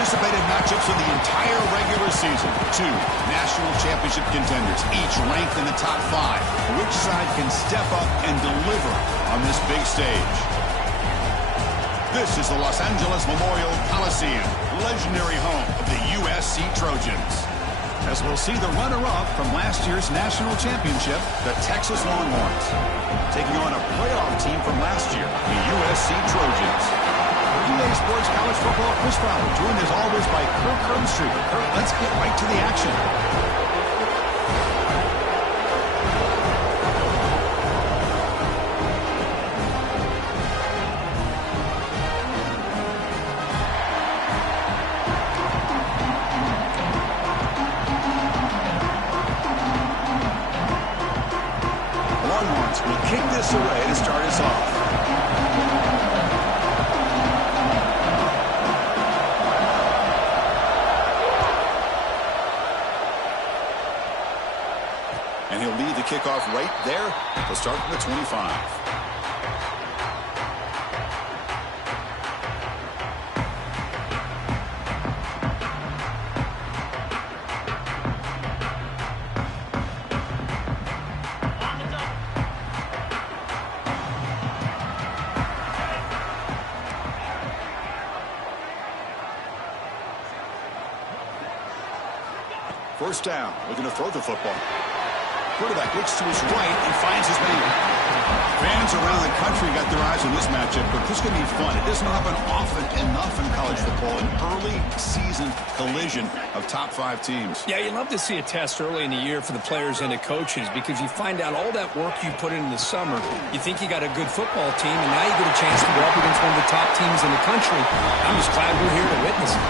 anticipated matchups of the entire regular season. Two national championship contenders, each ranked in the top 5. Which side can step up and deliver on this big stage? This is the Los Angeles Memorial Coliseum, legendary home of the USC Trojans. As we'll see the runner-up from last year's national championship, the Texas Longhorns, taking on a playoff team from last year, the USC Trojans. EA Sports College Football Chris Fowler, joined as always by Kirk Herbstreit. Kirk, let's get right to the action. Longhorns will kick this away to start us off. And he'll lead the kickoff right there. He'll start from the 25. First down, looking to throw the football. Quarterback looks to his right and finds his man. Fans around the country got their eyes on this matchup, but this is going to be fun. It doesn't happen often enough in college football, an early season collision of top 5 teams. Yeah, you love to see a test early in the year for the players and the coaches because you find out all that work you put in the summer. You think you got a good football team, and now you get a chance to go up against one of the top teams in the country. I'm just glad we're here to witness it.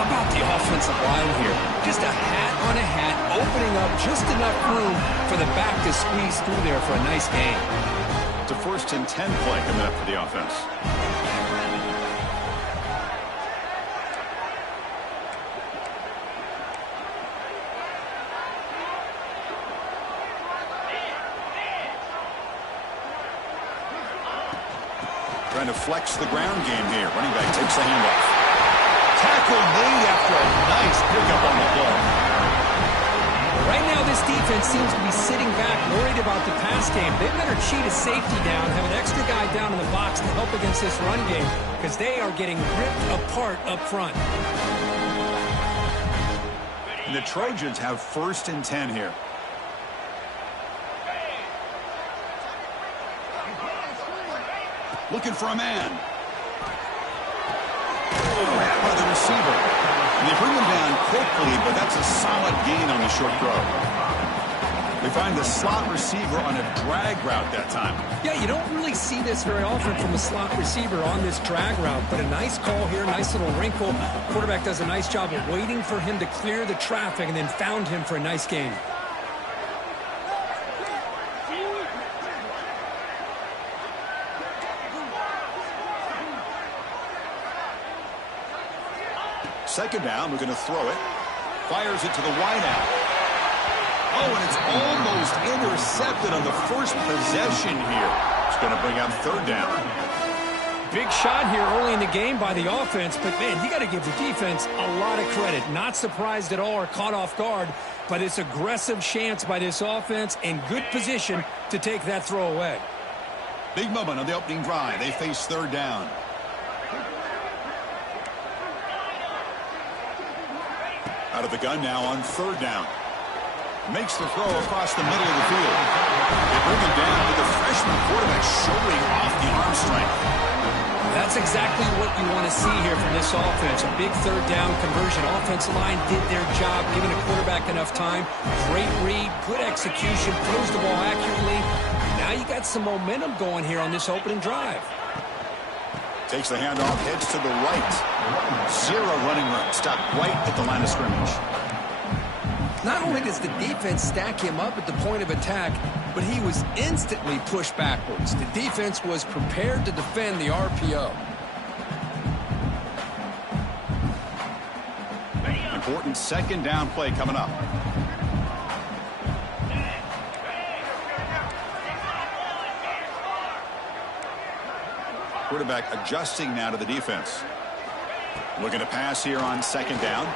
How about the offensive line here? Just a hat on a hat, opening up just enough room for the back to squeeze through there for a nice gain. It's a 1st and 10 play coming up for the offense. Trying to flex the ground game here. Running back takes the handoff. Tackle made after a nice pickup on the play. Right now, this defense seems to be sitting back, worried about the pass game. They better cheat a safety down, have an extra guy down in the box to help against this run game, because they are getting ripped apart up front. And the Trojans have 1st and 10 here. Looking for a man. Grab by the receiver. And they bring him down quickly, but that's a solid gain on the short throw. They find the slot receiver on a drag route that time. Yeah, you don't really see this very often from a slot receiver on this drag route, but a nice call here, nice little wrinkle. Quarterback does a nice job of waiting for him to clear the traffic and then found him for a nice gain. Second down, we're going to throw it. Fires it to the wideout. Oh, and it's almost intercepted on the first possession here. It's going to bring up 3rd down. Big shot here early in the game by the offense, but, man, you got to give the defense a lot of credit. Not surprised at all or caught off guard by this aggressive chance by this offense and good position to take that throw away. Big moment on the opening drive. They face 3rd down. Out of the gun now on 3rd down. Makes the throw across the middle of the field. They bring him down with the freshman quarterback showing off the arm strength. That's exactly what you want to see here from this offense. A big 3rd down conversion. Offensive line did their job, giving the quarterback enough time. Great read, good execution, throws the ball accurately. Now you got some momentum going here on this opening drive. Takes the handoff, heads to the right. 0 running room. Stop right at the line of scrimmage. Not only does the defense stack him up at the point of attack, but he was instantly pushed backwards. The defense was prepared to defend the RPO. Important 2nd down play coming up. Quarterback adjusting now to the defense. Looking to pass here on second down.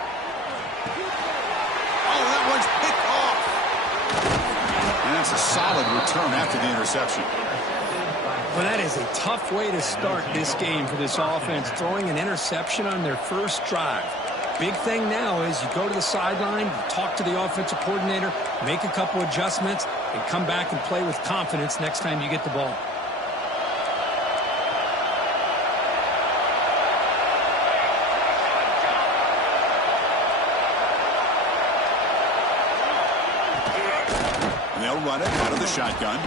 Oh, that one's picked off. And that's a solid return after the interception. Well, that is a tough way to start this game for this offense, throwing an interception on their first drive. Big thing now is you go to the sideline, you talk to the offensive coordinator, make a couple adjustments, and come back and play with confidence next time you get the ball. They'll run it out of the shotgun.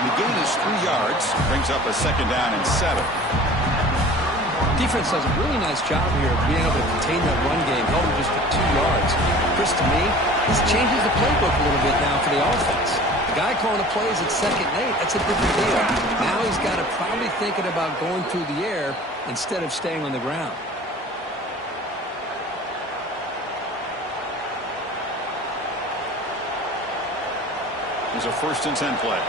The gain is 3 yards. Brings up a second down and 7. Defense does a really nice job here of being able to contain that run game. Held him just to 2 yards. Chris, to me, this changes the playbook a little bit now for the offense. The guy calling the plays at 2nd and 8, that's a different deal. Now he's got to probably thinking about going through the air instead of staying on the ground. Here's a 1st and 10 play.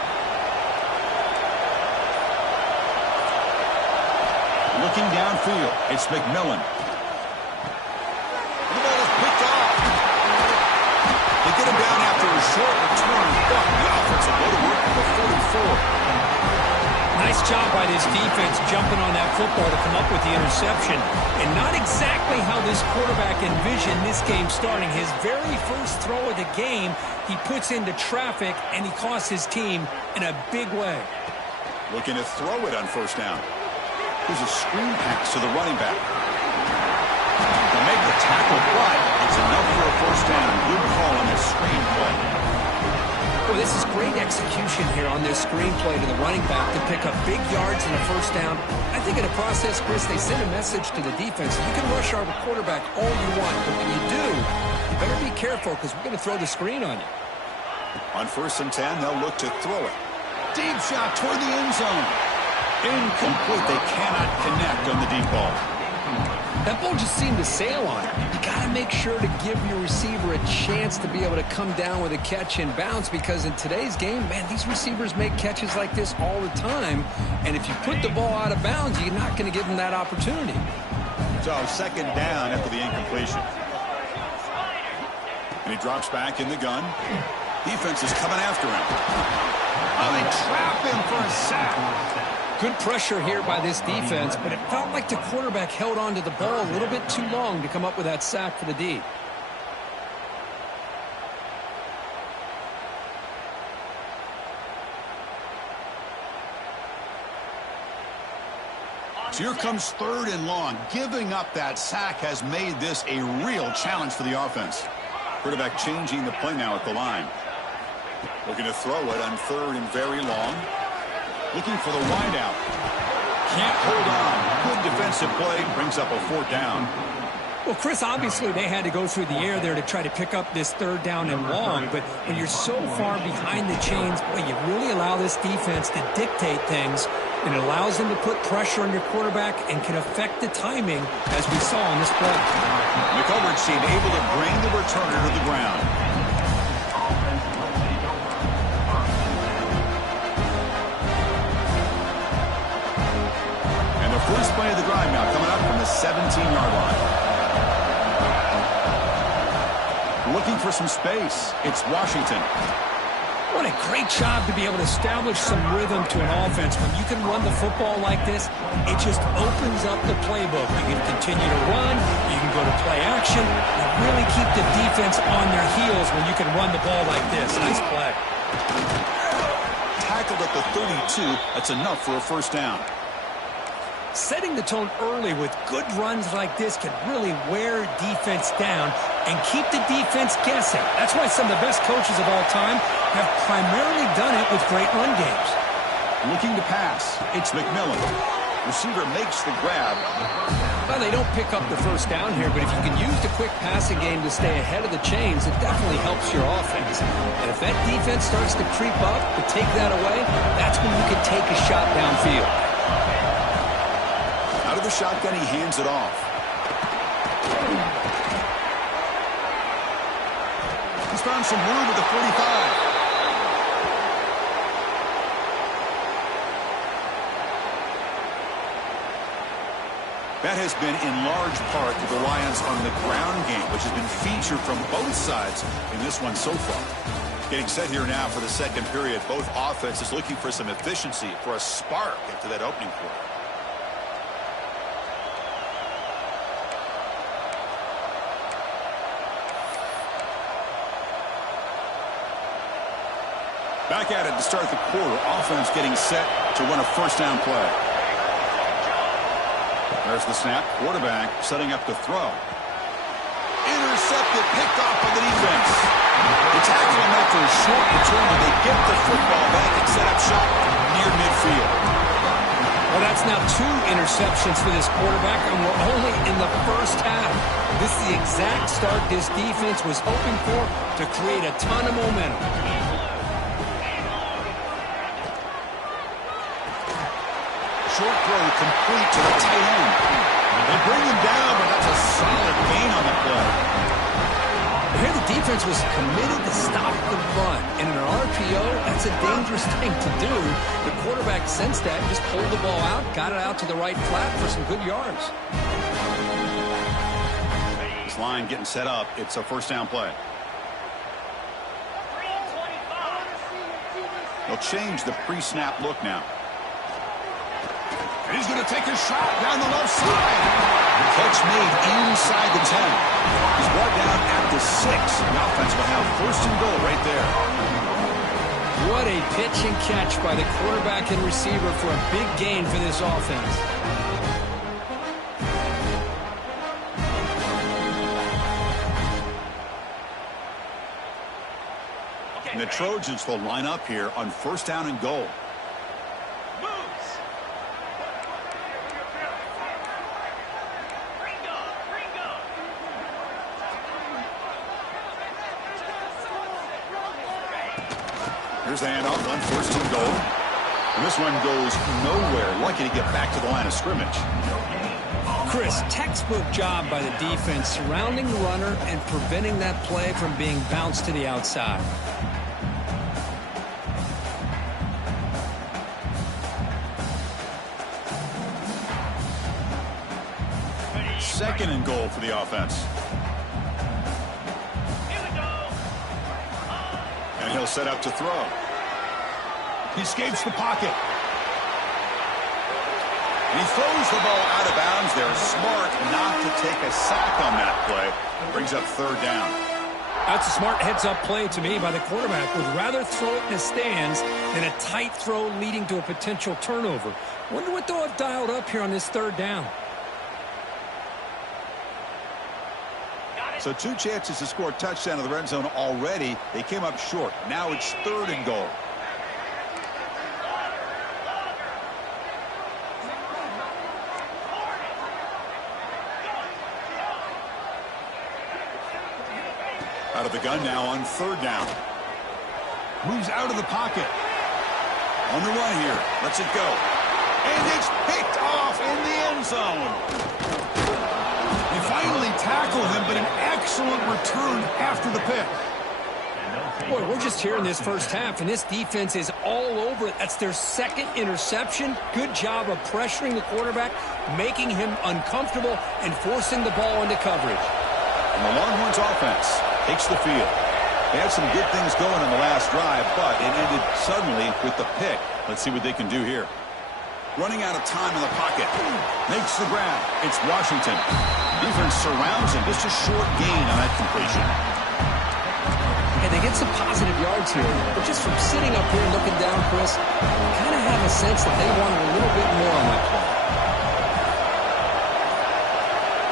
Looking downfield, it's McMillan. And the ball is picked off. They get him down after a short return, but the offense will go to work at the 44. Nice job by this defense jumping on that football to come up with the interception. And not exactly how this quarterback envisioned this game starting. His very first throw of the game, he puts into traffic, and he costs his team in a big way. Looking to throw it on 1st down. Here's a screen pass to the running back. To make the tackle, but it's enough for a 1st down. Good call on this screen play. Well, this is great execution here on this screen play to the running back to pick up big yards and a 1st down. I think in the process, Chris, they send a message to the defense. You can rush our quarterback all you want, but when you do, you better be careful because we're going to throw the screen on you. On 1st and 10, they'll look to throw it. Deep shot toward the end zone. Incomplete. They cannot connect on the deep ball. That ball just seemed to sail on it. You got to make sure to give your receiver a chance to be able to come down with a catch and bounce, because in today's game, man, these receivers make catches like this all the time. And if you put the ball out of bounds, you're not going to give them that opportunity. So 2nd down after the incompletion. And he drops back in the gun. Defense is coming after him. Oh, they trap him for a sack. Good pressure here by this defense, but it felt like the quarterback held on to the ball a little bit too long to come up with that sack for the D. So here comes 3rd and long. Giving up that sack has made this a real challenge for the offense. Quarterback changing the play now at the line. Looking to throw it on 3rd and very long. Looking for the wideout. Can't hold on. Good defensive play. Brings up a 4th down. Well, Chris, obviously they had to go through the air there to try to pick up this 3rd down and long. But when you're so far behind the chains, boy, you really allow this defense to dictate things. And it allows them to put pressure on your quarterback and can affect the timing, as we saw on this play. McCullough seemed able to bring the returner to the ground. First play of the drive now coming up from the 17-yard line. Looking for some space. It's Washington. What a great job to be able to establish some rhythm to an offense. When you can run the football like this, it just opens up the playbook. You can continue to run. You can go to play action. And really keep the defense on their heels when you can run the ball like this. Nice play. Tackled at the 32. That's enough for a 1st down. Setting the tone early with good runs like this can really wear defense down and keep the defense guessing. That's why some of the best coaches of all time have primarily done it with great run games. Looking to pass. It's McMillan. Receiver makes the grab. Well, they don't pick up the 1st down here, but if you can use the quick passing game to stay ahead of the chains, it definitely helps your offense. And if that defense starts to creep up to take that away, that's when you can take a shot downfield. Out of the shotgun, he hands it off. He's found some room at the 45. That has been in large part the reliance on the ground game, which has been featured from both sides in this one so far. Getting set here now for the second period. Both offenses looking for some efficiency, for a spark into that opening quarter. Back at it to start the quarter. Offense getting set to run a first down play. There's the snap. Quarterback setting up to throw. Intercepted, picked off by the defense. The tackle him after a short return, but they get the football back and set up shop near midfield. Well, that's now 2 interceptions for this quarterback, and we're only in the first half. This is the exact start this defense was hoping for to create a ton of momentum. Short throw complete to the tight end. They bring him down, but that's a solid gain on the play. Here the defense was committed to stop the run. And in an RPO, that's a dangerous thing to do. The quarterback sensed that, just pulled the ball out, got it out to the right flat for some good yards. This line getting set up. It's a first down play. They'll change the pre-snap look now. He's going to take a shot down the left side. Catch made inside the 10. He's brought down at the 6. The offense will have first and goal right there. What a pitch and catch by the quarterback and receiver for a big gain for this offense. And the Trojans will line up here on first down and goal. Here's the handoff on first and goal. And this one goes nowhere. Lucky to get back to the line of scrimmage. Chris, textbook job by the defense surrounding the runner and preventing that play from being bounced to the outside. Second and goal for the offense. And he'll set up to throw. He escapes the pocket. And he throws the ball out of bounds there. Smart not to take a sack on that play. Brings up third down. That's a smart heads-up play to me by the quarterback. Would rather throw it in the stands than a tight throw leading to a potential turnover. Wonder what they'll have dialed up here on this third down. So 2 chances to score a touchdown in the red zone already. They came up short. Now it's third and goal. Out of the gun now on third down. Moves out of the pocket. On the run here. Lets it go. And it's picked off in the end zone. They finally tackled him, but an excellent return after the pick. Boy, we're just here in this first half, and this defense is all over it. That's their second interception. Good job of pressuring the quarterback, making him uncomfortable, and forcing the ball into coverage. And the Longhorns offense takes the field. They had some good things going on the last drive, but it ended suddenly with the pick. Let's see what they can do here. Running out of time in the pocket. Makes the grab. It's Washington. Defense surrounds him. Just a short gain on that completion. And they get some positive yards here. But just from sitting up here and looking down, Chris, kind of have a sense that they wanted a little bit more on that play.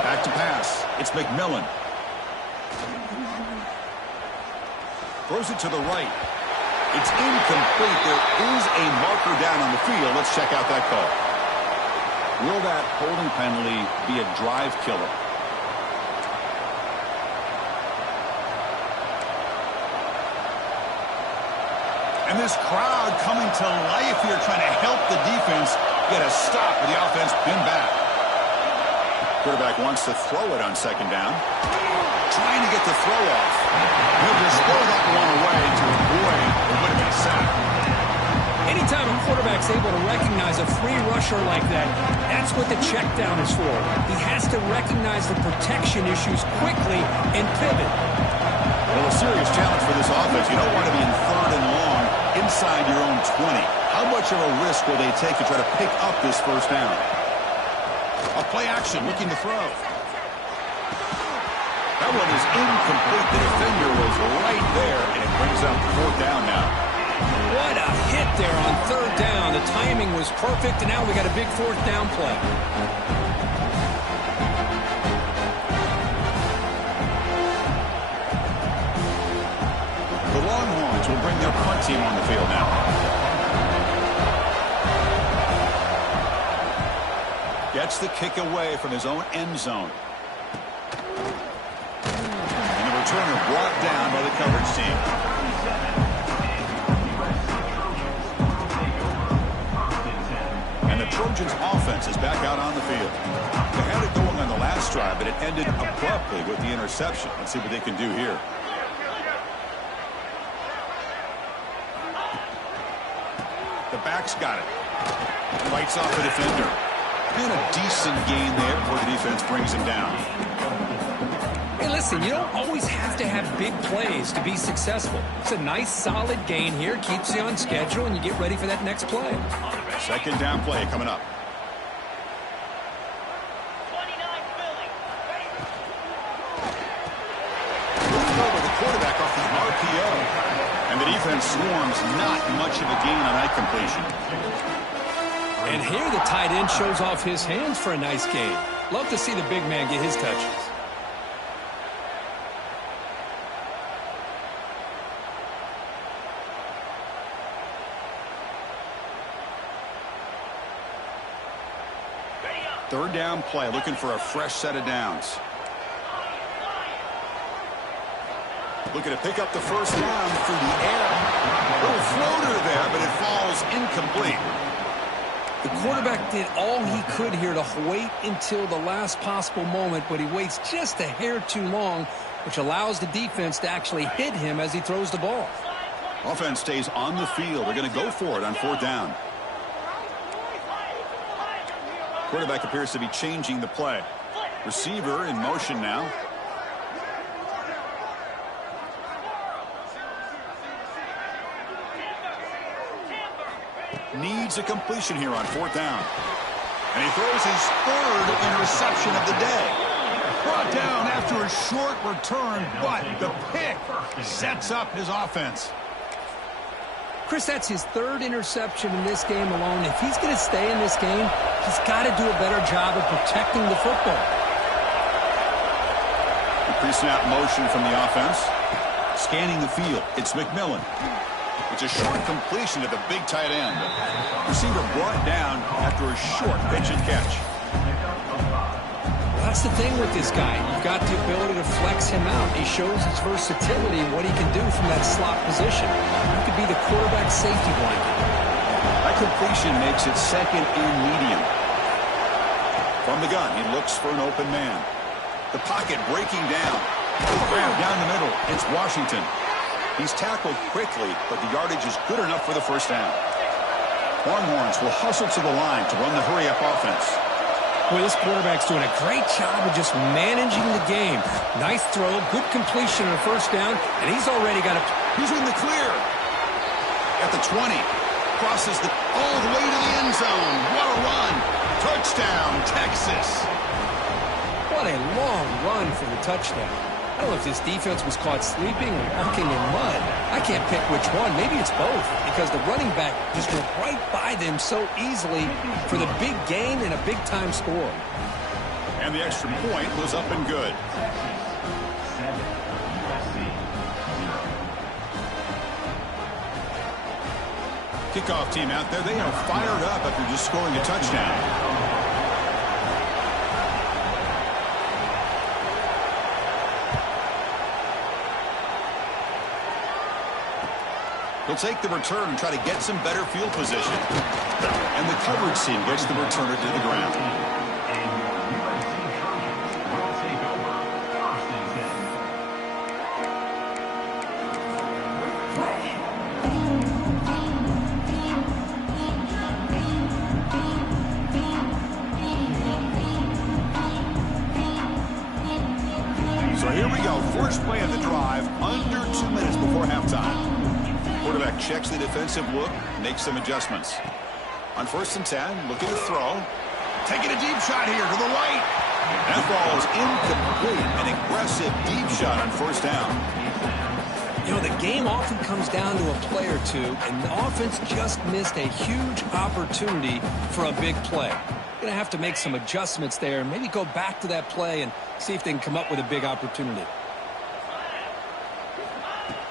Back to pass. It's McMillan. Throws it to the right. It's incomplete. There is a marker down on the field. Let's check out that call. Will that holding penalty be a drive killer? And this crowd coming to life here, trying to help the defense get a stop with the offense pinned back. Quarterback wants to throw it on second down. Trying to get the throw off. He'll just throw that one away to avoid a would-be sack. Anytime a quarterback's able to recognize a free rusher like that, that's what the check down is for. He has to recognize the protection issues quickly and pivot. Well, a serious challenge for this offense. You don't want to be in 3rd and long inside your own 20. How much of a risk will they take to try to pick up this first down? A play action looking to throw. That one is incomplete. The defender was right there, and it brings up 4th down now. What a hit there on 3rd down. The timing was perfect, and now we got a big 4th down play. The Longhorns will bring their punt team on the field now. Gets the kick away from his own end zone. And the returner brought down by the coverage team. And the Trojans' offense is back out on the field. They had it going on the last drive, but it ended abruptly with the interception. Let's see what they can do here. The back's got it. Fights off the defender. And a decent gain there before the defense brings him down. Hey, listen, you don't always have to have big plays to be successful. It's a nice, solid gain here. Keeps you on schedule, and you get ready for that next play. 2nd down play coming up. Moving over the quarterback off the RPO. And the defense swarms, not much of a gain on that completion. And here the tight end shows off his hands for a nice gain. Love to see the big man get his touches. Third down play, looking for a fresh set of downs. Looking to pick up the first down through the air. Little floater there, but it falls incomplete. The quarterback did all he could here to wait until the last possible moment, but he waits just a hair too long, which allows the defense to actually hit him as he throws the ball. Offense stays on the field. They're going to go for it on 4th down. Quarterback appears to be changing the play. Receiver in motion now. Needs a completion here on 4th down. And he throws his 3rd interception of the day. Brought down after a short return, but the pick sets up his offense. Chris, that's his 3rd interception in this game alone. If he's going to stay in this game, he's got to do a better job of protecting the football. The pre-snap motion from the offense. Scanning the field, it's McMillan. It's a short completion to the big tight end. Receiver brought down after a short pitch and catch. Well, that's the thing with this guy. You've got the ability to flex him out. He shows his versatility and what he can do from that slot position. He could be the quarterback safety blanket. That completion makes it 2nd and medium. From the gun, he looks for an open man. The pocket breaking down. Grab down the middle. It's Washington. He's tackled quickly, but the yardage is good enough for the first down. Longhorns will hustle to the line to run the hurry-up offense. Well, this quarterback's doing a great job of just managing the game. Nice throw, good completion on the first down, and he's already got a... He's in the clear. At the 20. Crosses all the way to the end zone. What a run. Touchdown, Texas. What a long run for the touchdown. I don't know if this defense was caught sleeping or walking in mud. I can't pick which one. Maybe it's both, because the running back just went right by them so easily for the big gain and a big-time score. And the extra point was up and good. Kickoff team out there, they are fired up after just scoring a touchdown. He'll take the return and try to get some better field position. And the coverage team gets the returner to the ground. Here we go. First play of the drive, under 2 minutes before halftime. Quarterback checks the defensive look, makes some adjustments. On 1st and 10, looking to throw. Taking a deep shot here to the right. That ball is incomplete. An aggressive deep shot on 1st down. You know, the game often comes down to a play or two, and the offense just missed a huge opportunity for a big play. Going to have to make some adjustments there, maybe go back to that play and see if they can come up with a big opportunity.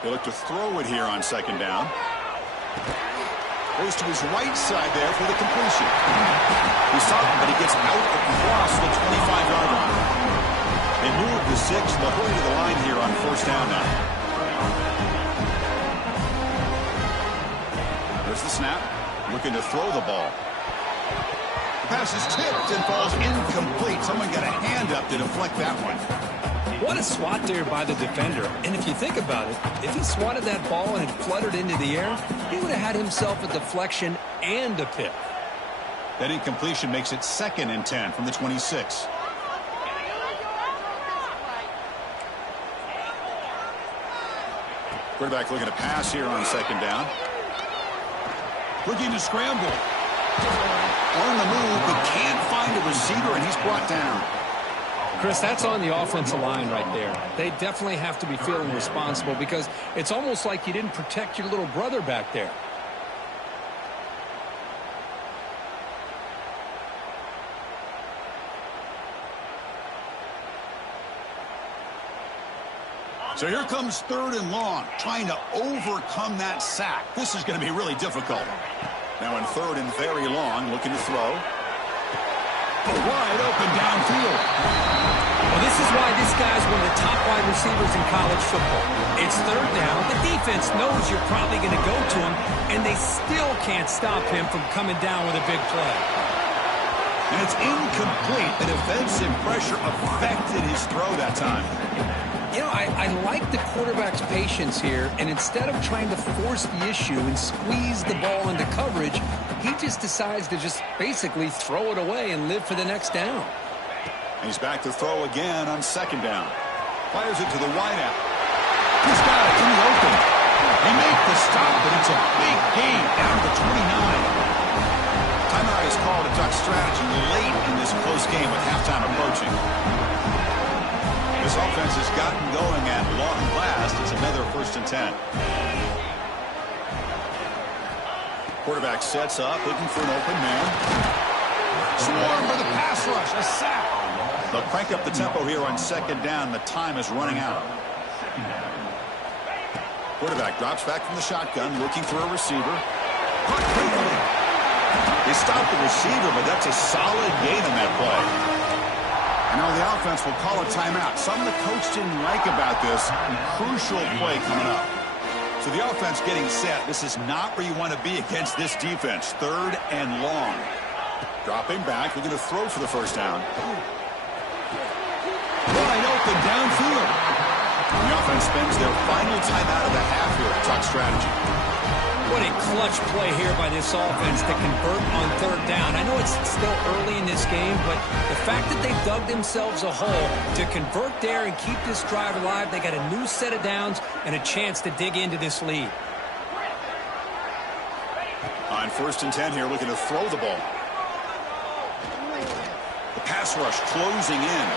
They look to throw it here on 2nd down. Goes to his right side there for the completion. He's stopped, but he gets out across the 25-yard line. They move the 6, they'll hurry to the line here on 1st down now. There's the snap. Looking to throw the ball. The pass is tipped and falls incomplete. Someone got a hand up to deflect that one. What a swat there by the defender. And if you think about it, if he swatted that ball and it fluttered into the air, he would have had himself a deflection and a pick. That incompletion makes it 2nd and 10 from the 26. Quarterback looking to pass here on 2nd down. Looking to scramble. On the move, but can't find a receiver, and he's brought down. Chris, that's on the offensive line right there. They definitely have to be feeling responsible because it's almost like you didn't protect your little brother back there. So here comes 3rd and long, trying to overcome that sack. This is going to be really difficult. Now in 3rd and very long, looking to throw. Wide open downfield. Well, this is why this guy's one of the top wide receivers in college football. It's 3rd down. The defense knows you're probably going to go to him, and they still can't stop him from coming down with a big play. And it's incomplete. The defensive pressure affected his throw that time. You know, I like the quarterback's patience here, and instead of trying to force the issue and squeeze the ball into coverage, he just decides to just basically throw it away and live for the next down. He's back to throw again on 2nd down. Fires it to the wideout. He's got it in the open. They make the stop, but it's a big gain down to the 29. Timeout is called a duck strategy late in this close game with halftime approaching. This offense has gotten going at long last. It's another 1st and 10. Quarterback sets up, looking for an open man. Swarm for the pass rush, a sack. They'll crank up the tempo here on 2nd down. The time is running out. Quarterback drops back from the shotgun, looking for a receiver. Caught quickly. They stopped the receiver, but that's a solid gain on that play. And now the offense will call a timeout. Something the coach didn't like about this. Crucial play coming up. So the offense getting set. This is not where you want to be against this defense. 3rd and long. Dropping back. We're going to throw for the 1st down. Wide open downfield. The offense spends their final timeout of the half here at Tuck Strategy. What a clutch play here by this offense to convert on 3rd down. I know it's still early in this game, but the fact that they dug themselves a hole to convert there and keep this drive alive, they got a new set of downs and a chance to dig into this lead. On 1st and 10 here, looking to throw the ball. The pass rush closing in.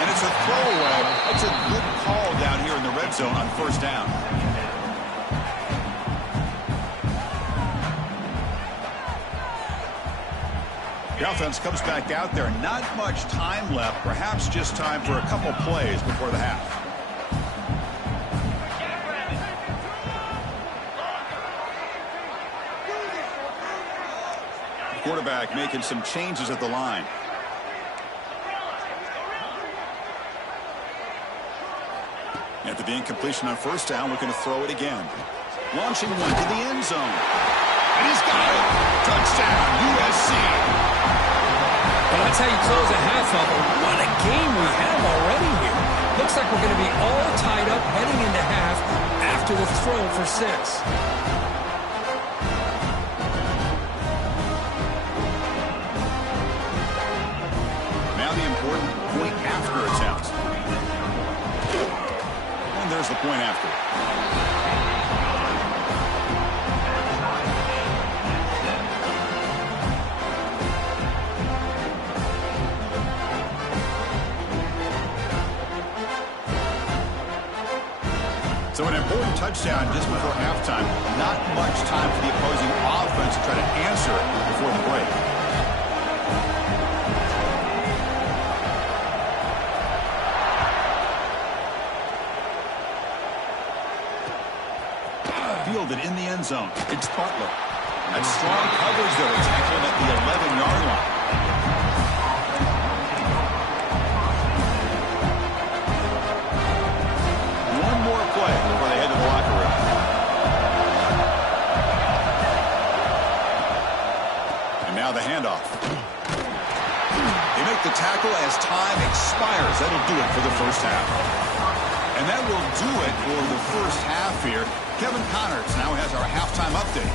And it's a throwaway. That's a good call down here in the red zone on 1st down. The offense comes back out there. Not much time left. Perhaps just time for a couple plays before the half. The quarterback making some changes at the line. After the incompletion on 1st down, looking to throw it again. Launching one to the end zone. And he's got it. Touchdown, USC. Well, that's how you close a half up. What a game we have already here. Looks like we're going to be all tied up heading into half after the throw for 6. Now the important point after attempt. And there's the point after. So an important touchdown just before halftime. Not much time for the opposing offense to try to answer it before the break. Fielded in the end zone. It's Butler. That's strong coverage there. Tackled at the 11-yard line. One more play before they head to the locker room. And now the handoff. They make the tackle as time expires. That'll do it for the first half. And that will do it for the first half here. Kevin Connors now has our halftime update.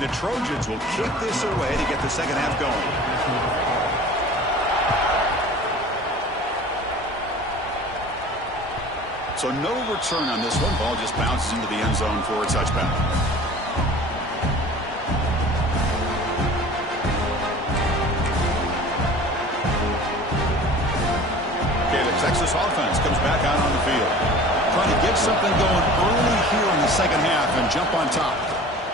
The Trojans will kick this away to get the second half going. So no return on this one. Ball just bounces into the end zone for a touchback. Okay, the Texas offense comes back out on the field. Trying to get something going early here in the second half and jump on top.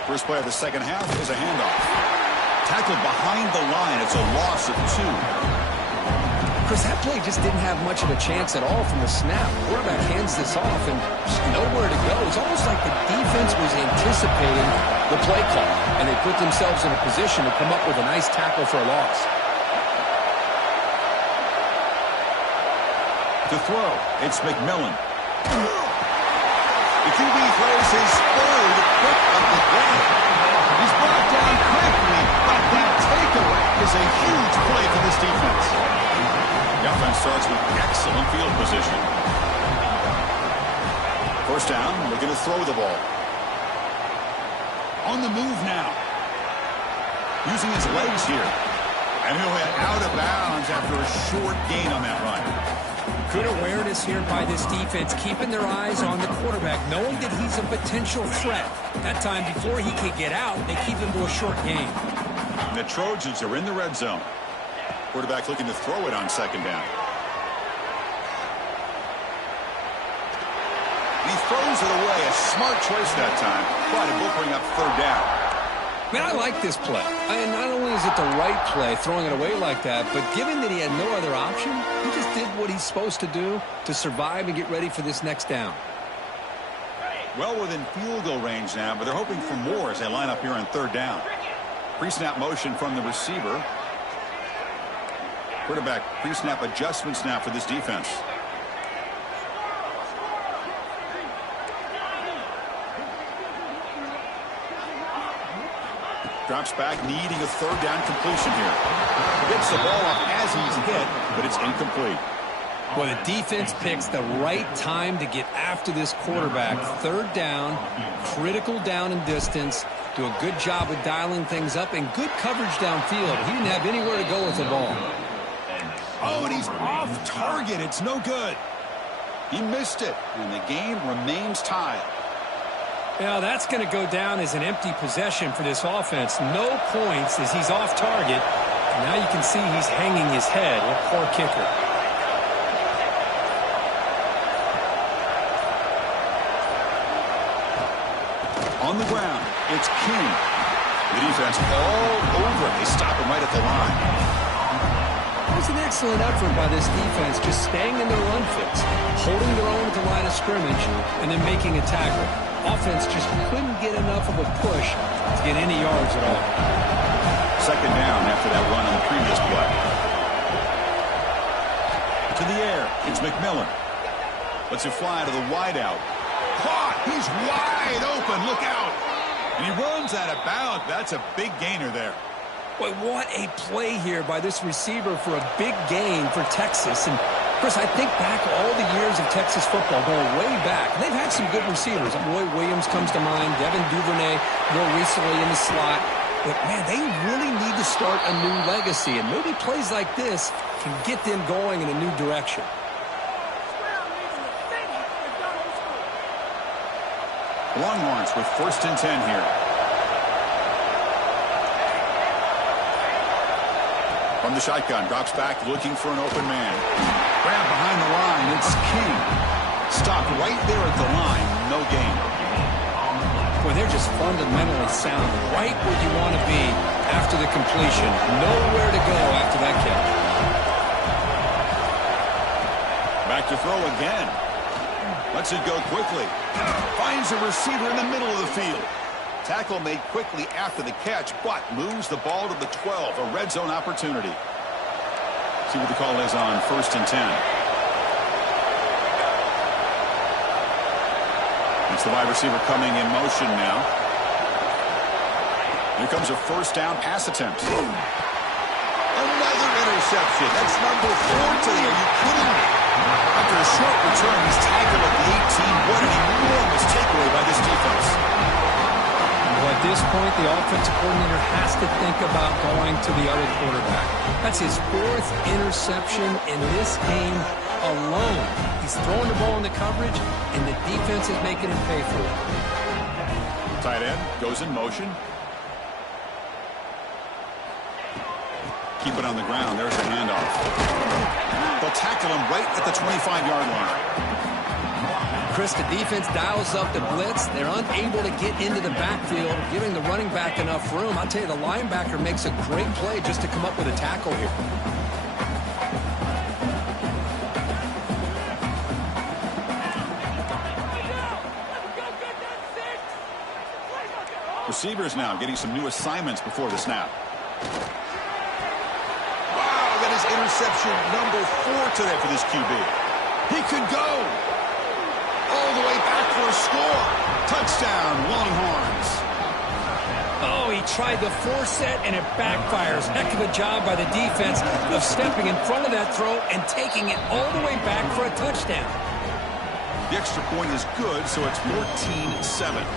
First play of the second half is a handoff. Tackled behind the line. It's a loss of 2. Chris, that play just didn't have much of a chance at all from the snap. Quarterback hands this off and just nowhere to go. It's almost like the defense was anticipating the play call, and they put themselves in a position to come up with a nice tackle for a loss. To throw, it's McMillan. The QB throws his third pick of the day. He's brought down quickly, but that takeaway is a huge play for this defense. The offense starts with excellent field position. First down, looking to throw the ball. On the move now. Using his legs here. And he'll head out of bounds after a short gain on that run. Good awareness here by this defense, keeping their eyes on the quarterback, knowing that he's a potential threat. That time before he can get out, they keep him to a short gain. The Trojans are in the red zone. Quarterback looking to throw it on second down. He throws it away. A smart choice that time. But it will bring up third down. Man, I like this play. And not only is it the right play, throwing it away like that, but given that he had no other option, he just did what he's supposed to do to survive and get ready for this next down. Well within field goal range now, but they're hoping for more as they line up here on third down. Pre-snap motion from the receiver. Quarterback pre-snap adjustments now for this defense. Drops back, needing a third down completion here. Gets the ball up as he's hit, but it's incomplete. Well, the defense picks the right time to get after this quarterback. Third down, critical down and distance. Do a good job of dialing things up and good coverage downfield. He didn't have anywhere to go with the ball. Oh, and he's off target. It's no good. He missed it, and the game remains tied. Yeah, that's going to go down as an empty possession for this offense. No points as he's off target. And now you can see he's hanging his head. A poor kicker. On the ground, it's King. The defense all over. They stop him right at the line. It was an excellent effort by this defense, just staying in their run fix, holding their own at the line of scrimmage, and then making a tackle. Offense just couldn't get enough of a push to get any yards at all. Second down after that run on the previous play. To the air, it's McMillan. Lets it fly to the wideout. Caught! He's wide open. Look out! And he runs out of bounds. That's a big gainer there. Boy, what a play here by this receiver for a big gain for Texas. And Chris, I think back all the years of Texas football, going way back. They've had some good receivers. Roy Williams comes to mind, Devin Duvernay more recently in the slot. But, man, they really need to start a new legacy, and maybe plays like this can get them going in a new direction. Longhorns with 1st and 10 here. From the shotgun, drops back, looking for an open man. Grab behind the line, it's King. Stopped right there at the line, no gain. Boy, they're just fundamentally sound, right where you want to be after the completion. Nowhere to go after that catch. Back to throw again. Lets it go quickly. Finds a receiver in the middle of the field. Tackle made quickly after the catch, but moves the ball to the 12, a red zone opportunity. See what the call is on 1st and 10. It's the wide receiver coming in motion now. Here comes a 1st down pass attempt. Another interception. That's number 4 today. Are you kidding me? After a short return, he's tackled at the 18. What an enormous takeaway by this defense. Well, at this point, the offensive coordinator has to think about going to the other quarterback. That's his 4th interception in this game alone. He's throwing the ball in the coverage, and the defense is making him pay for it. Tight end goes in motion. Keep it on the ground. There's the handoff. They'll tackle him right at the 25-yard line. Chris, the defense dials up the blitz. They're unable to get into the backfield, giving the running back enough room. I'll tell you, the linebacker makes a great play just to come up with a tackle here. Receivers now getting some new assignments before the snap. Wow, that is interception number 4 today for this QB. He could go all the way back for a score. Touchdown, Longhorns. Oh, he tried the force it, and it backfires. Heck of a job by the defense of stepping in front of that throw and taking it all the way back for a touchdown. The extra point is good, so it's 14-7.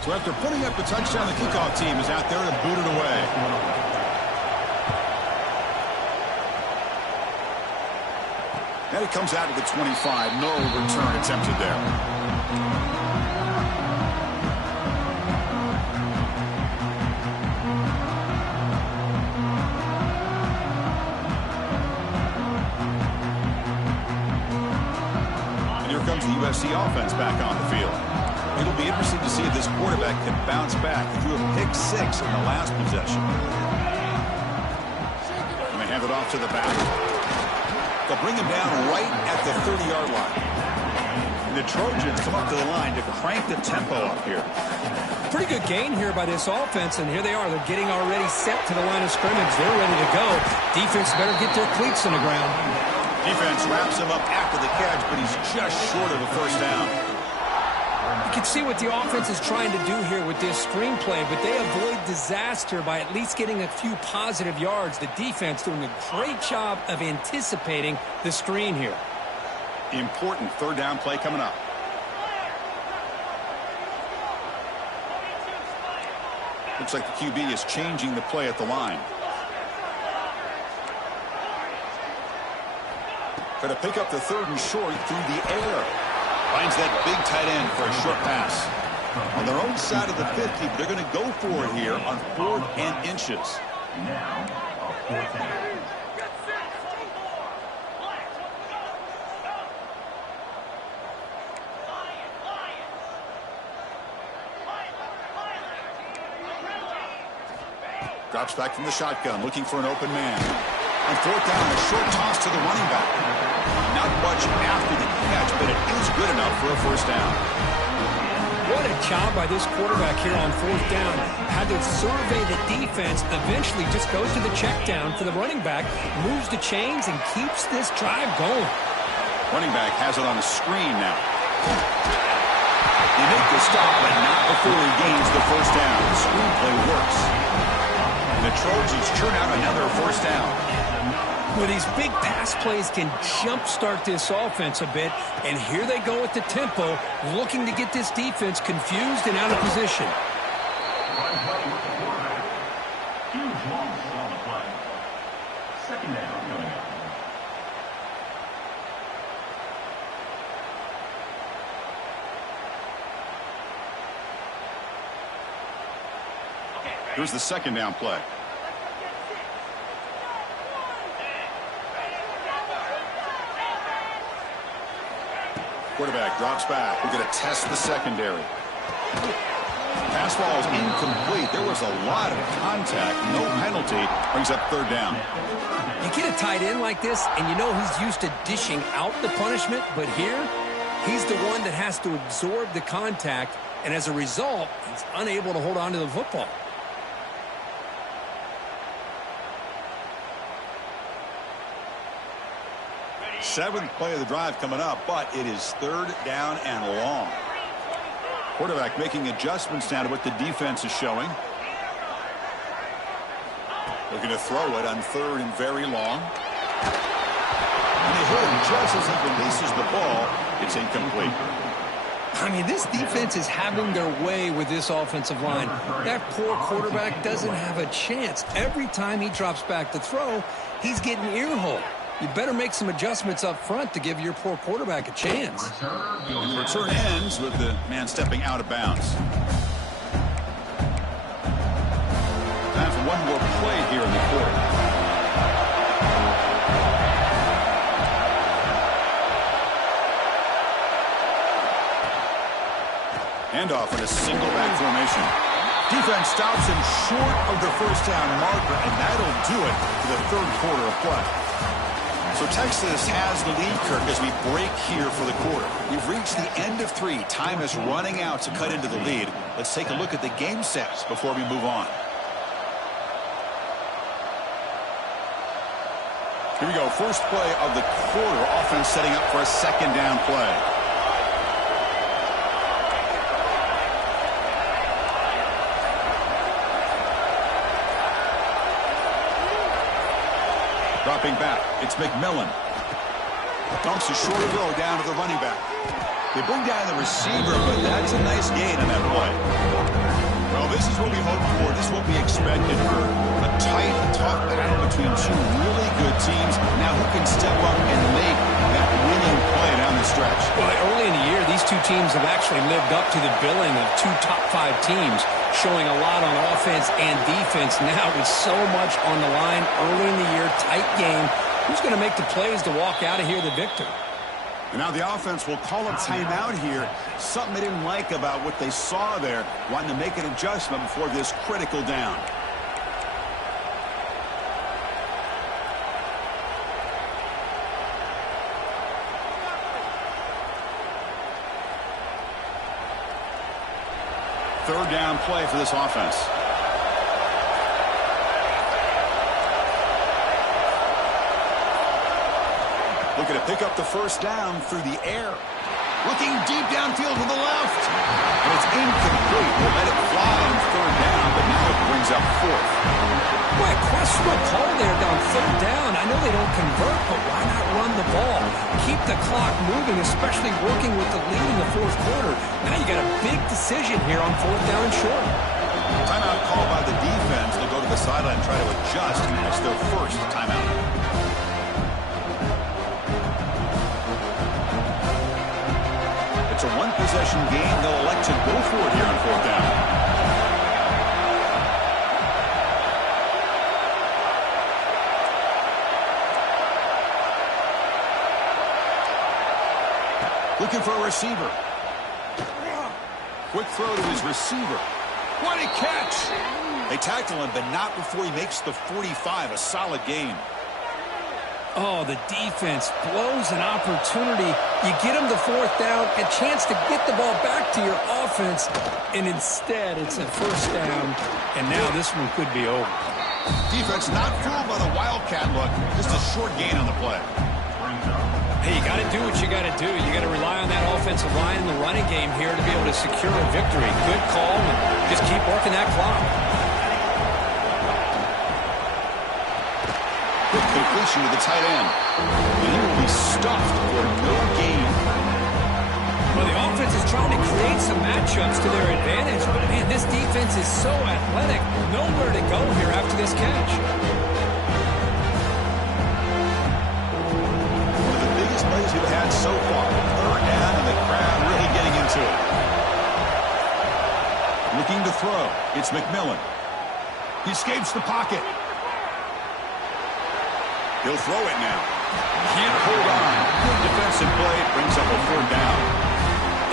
So after putting up the touchdown, the kickoff team is out there to boot it away. And it comes out of the 25. No return attempted there. And here comes the USC offense back on the field. It'll be interesting to see if this quarterback can bounce back. He threw a pick 6 in the last possession. And they hand it off to the back. They'll bring him down right at the 30-yard line. And the Trojans come up to the line to crank the tempo up here. Pretty good gain here by this offense, and here they are. They're getting already set to the line of scrimmage. They're ready to go. Defense better get their cleats on the ground. Defense wraps him up after the catch, but he's just short of a 1st down. You can see what the offense is trying to do here with this screenplay, but they avoid disaster by at least getting a few positive yards. The defense doing a great job of anticipating the screen here. Important 3rd down play coming up. Looks like the QB is changing the play at the line. Try to pick up the 3rd and short through the air. Finds that big tight end for a short pass. On their own side of the 50, they're going to go for it here on 4th and inches. Drops back from the shotgun, looking for an open man. On 4th down, a short toss to the running back. Not much after the catch, but it is good enough for a 1st down. Well, What a job by this quarterback here on fourth down. Had to survey the defense, eventually just goes to the check down for the running back, moves the chains, and keeps this drive going. Running back has it on the screen now. They make the stop, but not before he gains the first down. The screenplay works. And the Trojans churn out another first down. Well, these big pass plays can jumpstart this offense a bit, and here they go at the tempo, looking to get this defense confused and out of position. Huge loss on the play. Second down coming up. Here's the second down play. Quarterback drops back. We're going to test the secondary. Pass ball is incomplete. There was a lot of contact. No penalty. Brings up third down. You get a tight end like this, and you know he's used to dishing out the punishment, but here, he's the one that has to absorb the contact, and as a result, he's unable to hold on to the football. Seventh play of the drive coming up, but it is third down and long. Quarterback making adjustments now to what the defense is showing. Looking to throw it on third and very long. And they hit him just as he releases the ball. It's incomplete. I mean, this defense is having their way with this offensive line. That poor quarterback doesn't have a chance. Every time he drops back to throw, he's getting earholed. You better make some adjustments up front to give your poor quarterback a chance. And the return ends with the man stepping out of bounds. Time for one more play here in the quarter. Handoff in a single back formation. Defense stops him short of the first down marker, and that'll do it for the third quarter of play. So Texas has the lead, Kirk, as we break here for the quarter. We've reached the end of three. Time is running out to cut into the lead. Let's take a look at the game sets before we move on. Here we go. First play of the quarter. Offense setting up for a second down play. Dropping back, it's McMillan. Dumps a short throw down to the running back. They bring down the receiver, but that's a nice gain on that play. Well, this is what we hope for. This is what we expected for a tight, tough battle between two really good teams. Now who can step up and make that winning play down the stretch? Well, early in the year, these two teams have actually lived up to the billing of two top-5 teams, showing a lot on offense and defense. Now with so much on the line early in the year, tight game, who's going to make the plays to walk out of here the victor? And now the offense will call a timeout here. Something they didn't like about what they saw there, wanting to make an adjustment before this critical down. Third down play for this offense. Looking to pick up the first down through the air. Looking deep downfield to the left. And it's incomplete. We'll let it fly on third down, but now it brings up fourth. Boy, questionable call there down third down. I know they don't convert, but why not run the ball? Keep the clock moving, especially working with the lead in the fourth quarter. Now you got a big decision here on fourth down and short. Timeout called by the defense. They'll go to the sideline and try to adjust. That's their first timeout. It's a one-possession game. They'll elect to go for it here on fourth down. Looking for a receiver. Quick throw to his receiver. What a catch! They tackle him, but not before he makes the 45. A solid game. Oh, the defense blows an opportunity. You get them the fourth down, a chance to get the ball back to your offense, and instead it's a first down, and now this one could be over. Defense not fooled by the Wildcat look. Just a short gain on the play. Hey, you got to do what you got to do. You got to rely on that offensive line in the running game here to be able to secure a victory. Good call, and just keep working that clock. Good completion to the tight end. And he will be stuffed for no gain. Well, the offense is trying to create some matchups to their advantage, but, man, this defense is so athletic. Nowhere to go here after this catch. One of the biggest plays we've had so far. Third down, and the crowd really getting into it. Looking to throw. It's McMillan. He escapes the pocket. He'll throw it now. Can't hold on. Good defensive play. Brings up a third down.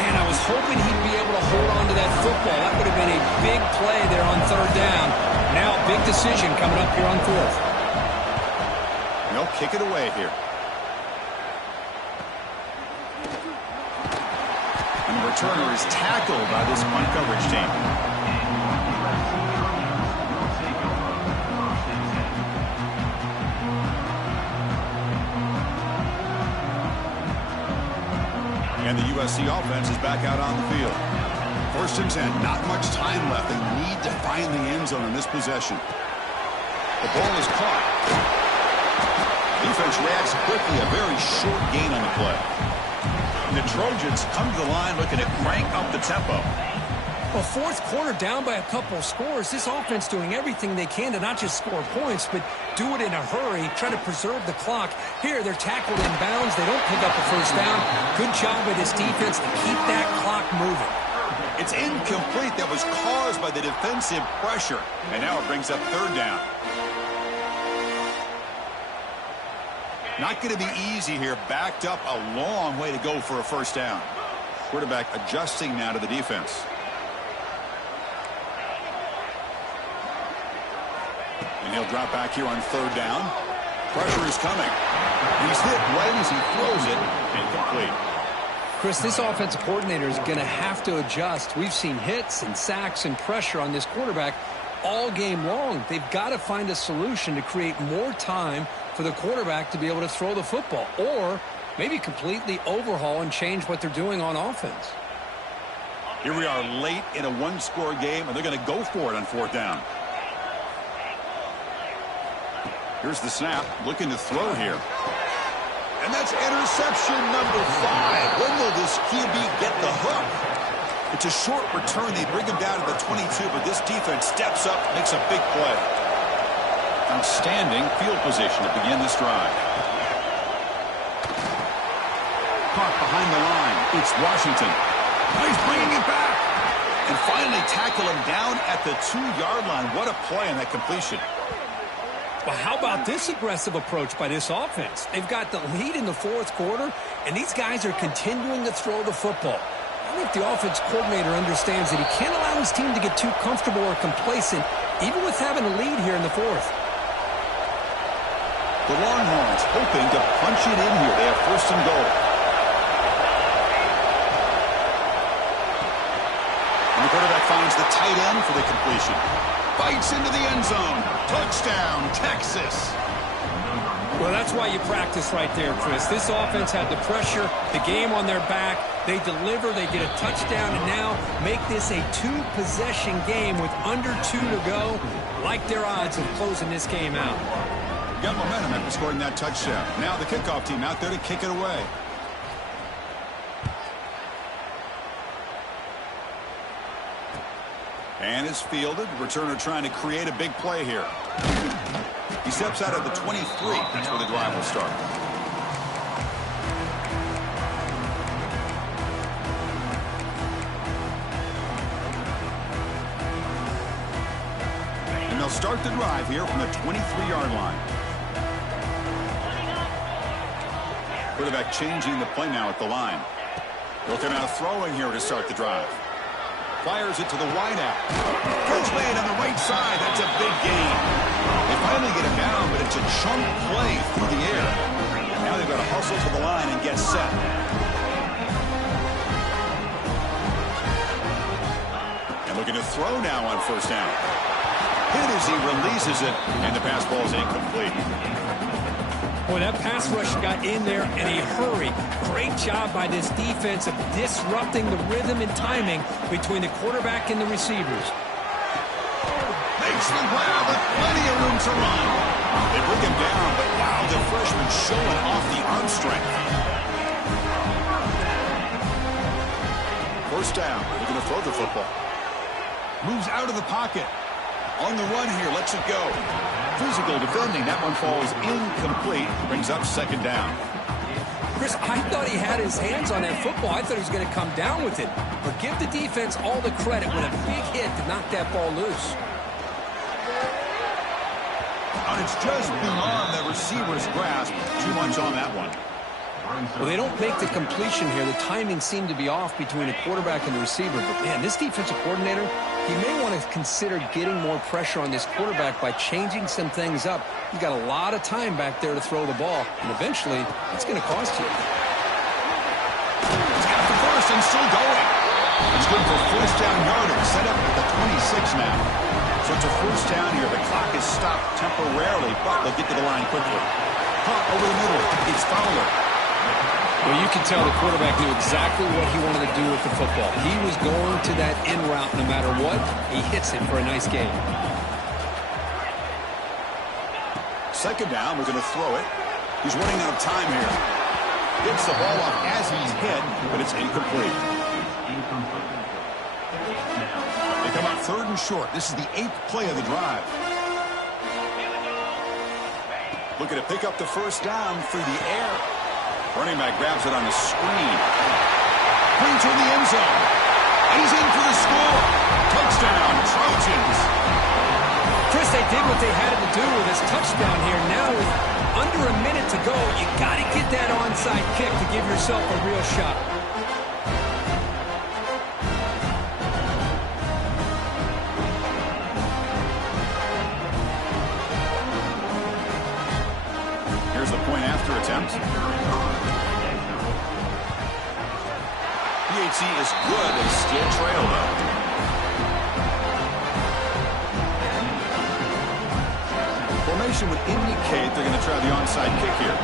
And I was hoping he'd be able to hold on to that football. That would have been a big play there on third down. Now a big decision coming up here on fourth. They'll kick it away here. And the returner is tackled by this punt coverage team. And the USC offense is back out on the field. 1st and 10, not much time left. They need to find the end zone in this possession. The ball is caught. Defense reacts quickly, a very short gain on the play. And the Trojans come to the line looking to crank up the tempo. Well, fourth quarter down by a couple scores. This offense doing everything they can to not just score points, but do it in a hurry, try to preserve the clock. Here, they're tackled in bounds. They don't pick up a first down. Good job by this defense to keep that clock moving. It's incomplete. That was caused by the defensive pressure. And now it brings up third down. Not going to be easy here. Backed up a long way to go for a first down. Quarterback adjusting now to the defense. And he'll drop back here on third down. Pressure is coming. He's hit right as he throws it. Incomplete. Chris, this offensive coordinator is going to have to adjust. We've seen hits and sacks and pressure on this quarterback all game long. They've got to find a solution to create more time for the quarterback to be able to throw the football, or maybe completely overhaul and change what they're doing on offense. Here we are late in a one-score game, and they're going to go for it on fourth down. Here's the snap, looking to throw here. And that's interception number 5. When will this QB get the hook? It's a short return. They bring him down to the 22, but this defense steps up, makes a big play. Outstanding field position to begin this drive. Caught behind the line. It's Washington. He's bringing it back. And finally tackle him down at the 2-yard line. What a play on that completion. Well, how about this aggressive approach by this offense? They've got the lead in the fourth quarter, and these guys are continuing to throw the football. I think the offense coordinator understands that he can't allow his team to get too comfortable or complacent, even with having a lead here in the fourth. The Longhorns hoping to punch it in here. They have 1st and goal. And the quarterback finds the tight end for the completion. Bites into the end zone. Touchdown, Texas. Well, that's why you practice right there, Chris. This offense had the pressure, the game on their back. They deliver, they get a touchdown, and now make this a 2-possession game with under 2 to go. Like their odds of closing this game out. Got momentum after scoring that touchdown. Now the kickoff team out there to kick it away. And it's fielded. Returner trying to create a big play here. He steps out of the 23. That's where the drive will start. And they'll start the drive here from the 23-yard line. Quarterback changing the play now at the line. Looking out throwing here to start the drive. Fires it to the wideout. Catch made on the right side. That's a big gain. They finally get him down, but it's a chunk play through the air. Now they've got to hustle to the line and get set. And looking to throw now on first down. Hit as he releases it, and the pass ball is incomplete. Boy, that pass rush got in there in a hurry. Great job by this defense of disrupting the rhythm and timing between the quarterback and the receivers. Makes the grab with plenty of room to run. They bring him down, but wow, the freshman showing off the arm strength. First down, looking to throw the football. Moves out of the pocket. On the run here, lets it go. Physical defending, that one falls incomplete. Brings up second down. Chris, I thought he had his hands on that football. I thought he was going to come down with it. But give the defense all the credit with a big hit to knock that ball loose. And it's just beyond the receiver's grasp. Too much on that one. Well, they don't make the completion here. The timing seemed to be off between the quarterback and the receiver. But, man, this defensive coordinator, he may want to consider getting more pressure on this quarterback by changing some things up. He's got a lot of time back there to throw the ball, and eventually it's going to cost you. He's got the first and still going. It's good for first down yardage. Set up at the 26 now. So it's a first down here. The clock is stopped temporarily, but they'll get to the line quickly. Pop over the middle. It's Fowler. Well, you can tell the quarterback knew exactly what he wanted to do with the football. He was going to that in route no matter what. He hits it for a nice gain. Second down, we're going to throw it. He's running out of time here. Gets the ball off as he's hit, but it's incomplete. They come up third and short. This is the 8th play of the drive. Looking to pick up the first down through the air. Running back grabs it on the screen. Brings to the end zone. And he's in for the score. Touchdown, Trojans. Chris, they did what they had to do with this touchdown here. Now with under a minute to go, you got to get that onside kick to give yourself a real shot. Here's the point after attempt. PAT is good. They still trail, though. Formation would indicate they're going to try the onside kick here.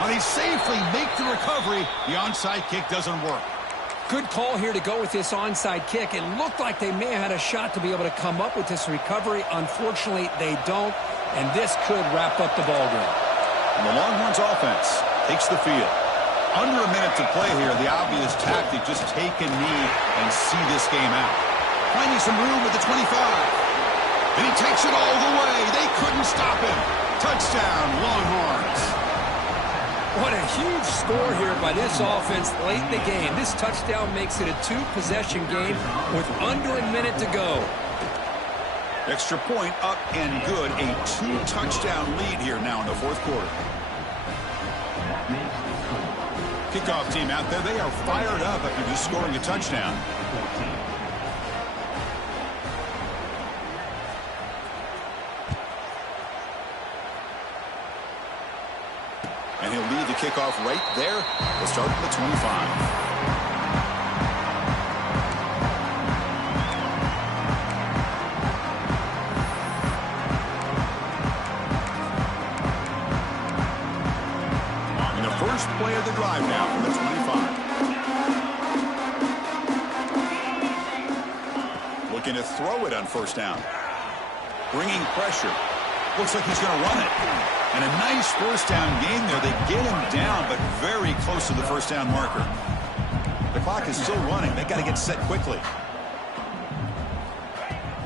Now they safely make the recovery. The onside kick doesn't work. Good call here to go with this onside kick. It looked like they may have had a shot to be able to come up with this recovery. Unfortunately, they don't, and this could wrap up the ball game. And the Longhorns offense takes the field. Under a minute to play here, the obvious tactic, just take a knee and see this game out. Finding some room at the 25. And he takes it all the way. They couldn't stop him. Touchdown, Longhorns. What a huge score here by this offense late in the game. This touchdown makes it a 2-possession game with under a minute to go. Extra point up and good. A 2-touchdown lead here now in the fourth quarter. Kickoff team out there. They are fired up after just scoring a touchdown. And he'll lead the kickoff right there. We'll start at the 25. First play of the drive now from the 25. Looking to throw it on first down. Bringing pressure. Looks like he's going to run it. And a nice first down game there. They get him down, but very close to the first down marker. The clock is still running. They got to get set quickly.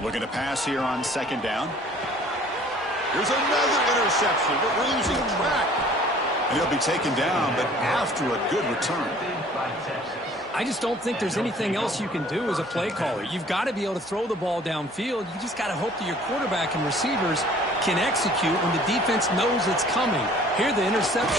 Looking to pass here on second down. Here's another interception, but we're losing track. And he'll be taken down, but after a good return. I just don't think there's anything else you can do as a play caller. You've got to be able to throw the ball downfield. You just got to hope that your quarterback and receivers can execute when the defense knows it's coming. Here the interception.